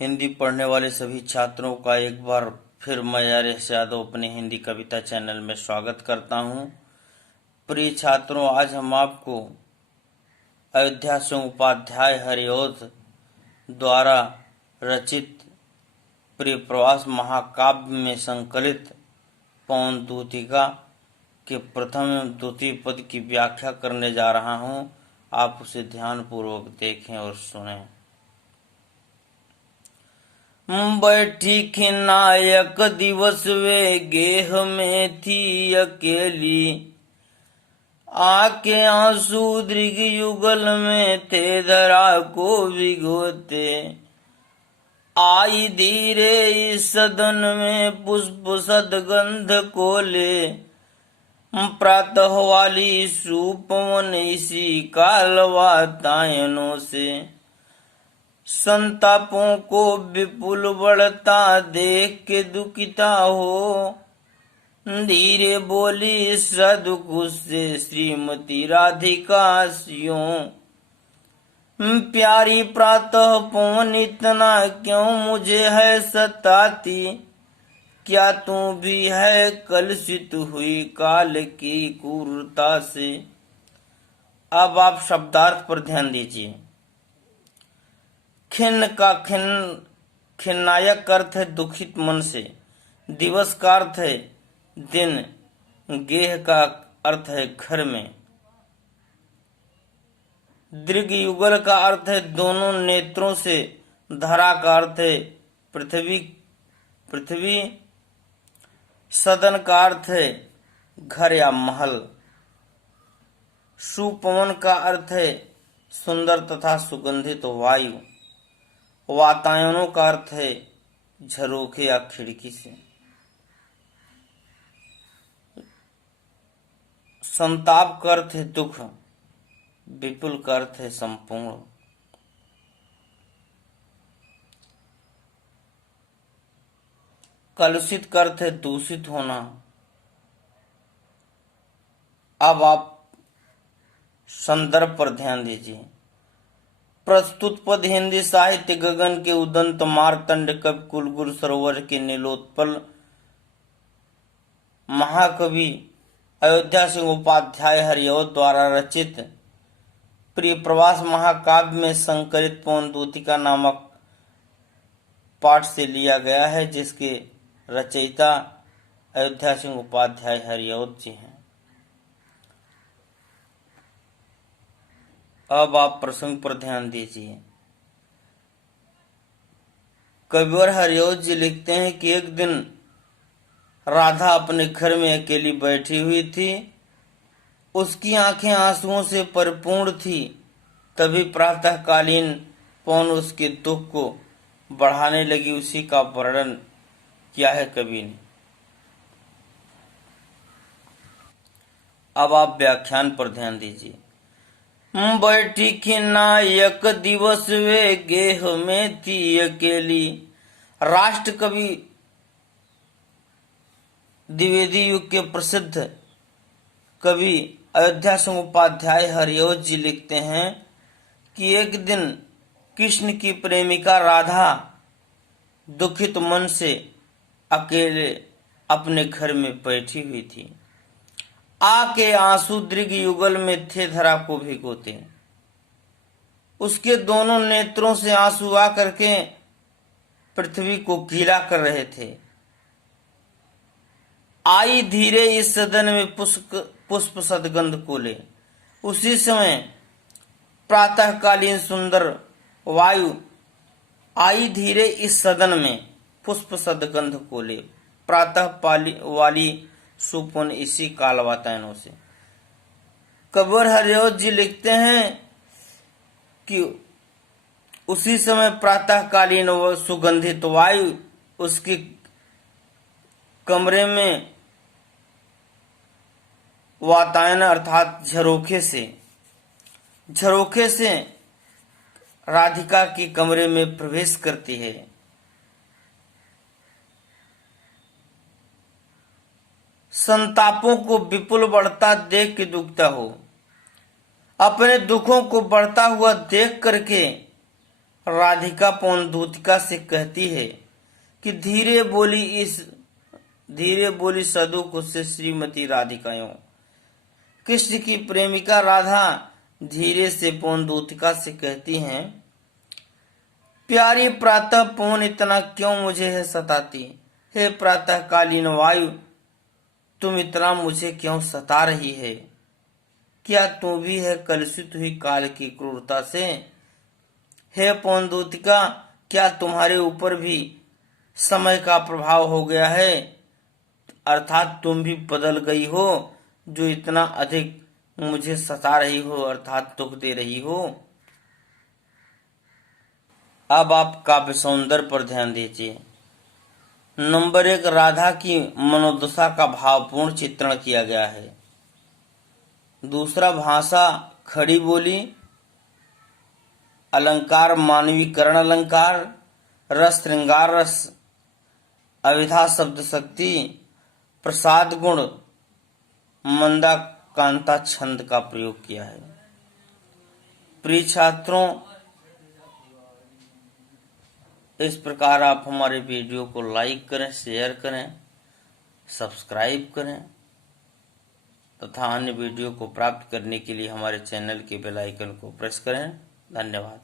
हिंदी पढ़ने वाले सभी छात्रों का एक बार फिर मैं आर्यश यादव अपने हिंदी कविता चैनल में स्वागत करता हूं। प्रिय छात्रों, आज हम आपको अयोध्या सिंह उपाध्याय हरिऔध द्वारा रचित प्रिय प्रवास महाकाव्य में संकलित पवन दूतिका के प्रथम एवं द्वितीय पद की व्याख्या करने जा रहा हूं। आप उसे ध्यानपूर्वक देखें और सुनें। बैठी खिनायक दिवस वे गेह में थी अकेली, आके आंसू दृग युगल में थे धरा को भिगोते। आई धीरे इस सदन में पुष्प सदगंध कोले, प्रातः वाली सुपवन इसी कालवातायनों से। संतापों को विपुल बढ़ता देख के दुखिता हो, धीरे बोली सदुख से श्रीमती राधिका स्यों। प्यारी प्रातः पवन इतना क्यों मुझे है सताती, क्या तू भी है कलुषित हुई काल की क्रूरता से। अब आप शब्दार्थ पर ध्यान दीजिए। खिन्न का खिन्नायक अर्थ है दुखित मन से, दिवस का अर्थ है दिन, गेह का अर्थ है घर में, दृग युगल का अर्थ है दोनों नेत्रों से, धरा का अर्थ है पृथ्वी, सदन का अर्थ है घर या महल, सुपवन का अर्थ है सुंदर तथा सुगंधित वायु, वातायनों का अर्थ है झरोखे या खिड़की से। संताप का अर्थ है दुख, विपुल का अर्थ है संपूर्ण। कलुषित का अर्थ है दूषित होना। अब आप संदर्भ पर ध्यान दीजिए। प्रस्तुत पद हिंदी साहित्य गगन के उदंत मार्तंड कवि कुलगुरु सरोवर के नीलोत्पल महाकवि अयोध्या सिंह उपाध्याय हरिऔध द्वारा रचित प्रिय प्रवास महाकाव्य में संकलित पवन दूतिका नामक पाठ से लिया गया है, जिसके रचयिता अयोध्या सिंह उपाध्याय हरिऔध जी हैं। अब आप प्रसंग पर ध्यान दीजिए। कविवर हरिऔध जी लिखते हैं कि एक दिन राधा अपने घर में अकेली बैठी हुई थी। उसकी आंखें आंसुओं से परिपूर्ण थी। तभी प्रातःकालीन पवन उसके दुख को बढ़ाने लगी। उसी का वर्णन किया है कवि ने। अब आप व्याख्यान पर ध्यान दीजिए। बैठी खिनायक दिवस वे गेह में थी अकेली। राष्ट्र कवि द्विवेदी युग के प्रसिद्ध कवि अयोध्या सिंह उपाध्याय हरिऔध जी लिखते हैं कि एक दिन कृष्ण की प्रेमिका राधा दुखित मन से अकेले अपने घर में बैठी हुई थी। आके आंसू दृग युगल में थे धरा को भिगोते। उसके दोनों नेत्रों से आंसू आ करके पृथ्वी को गीला कर रहे थे। आई धीरे इस सदन में पुष्प सदगंध कोले। उसी समय प्रातःकालीन सुंदर वायु आई धीरे इस सदन में पुष्प सदगंध कोले, प्रातः वाली सुपन इसी कालवातायनों से। कविवर हरिऔध जी लिखते हैं कि उसी समय प्रातःकालीन व सुगंधित वायु उसके कमरे में वातायन अर्थात झरोखे से राधिका के कमरे में प्रवेश करती है। संतापों को विपुल बढ़ता देख के दुखता हो, अपने दुखों को बढ़ता हुआ देख करके राधिका पौंदूतिका से कहती है कि धीरे बोली सदुक से श्रीमती राधिकाओं। कृष्ण की प्रेमिका राधा धीरे से पौंदूतिका से कहती हैं, प्यारी प्रातः पौन इतना क्यों मुझे है सताती, हे प्रातः कालीन वायु तुम इतना मुझे क्यों सता रही है, क्या तू भी है कलुषित हुई काल की क्रूरता से। हे पौंदूतिका, क्या तुम्हारे ऊपर भी समय का प्रभाव हो गया है, अर्थात तुम भी बदल गई हो, जो इतना अधिक मुझे सता रही हो अर्थात दुख दे रही हो। अब आप काव्य सौंदर्य पर ध्यान दीजिए। नंबर 1, राधा की मनोदशा का भावपूर्ण चित्रण किया गया है। दूसरा, भाषा खड़ी बोली, अलंकार मानवीकरण अलंकार, रस श्रृंगार रस, अविधा शब्द शक्ति, प्रसाद गुण, मंदा कांता छंद का प्रयोग किया है। प्रिय छात्रों, इस प्रकार आप हमारे वीडियो को लाइक करें, शेयर करें, सब्सक्राइब करें तथा अन्य वीडियो को प्राप्त करने के लिए हमारे चैनल के बेल आइकन को प्रेस करें। धन्यवाद।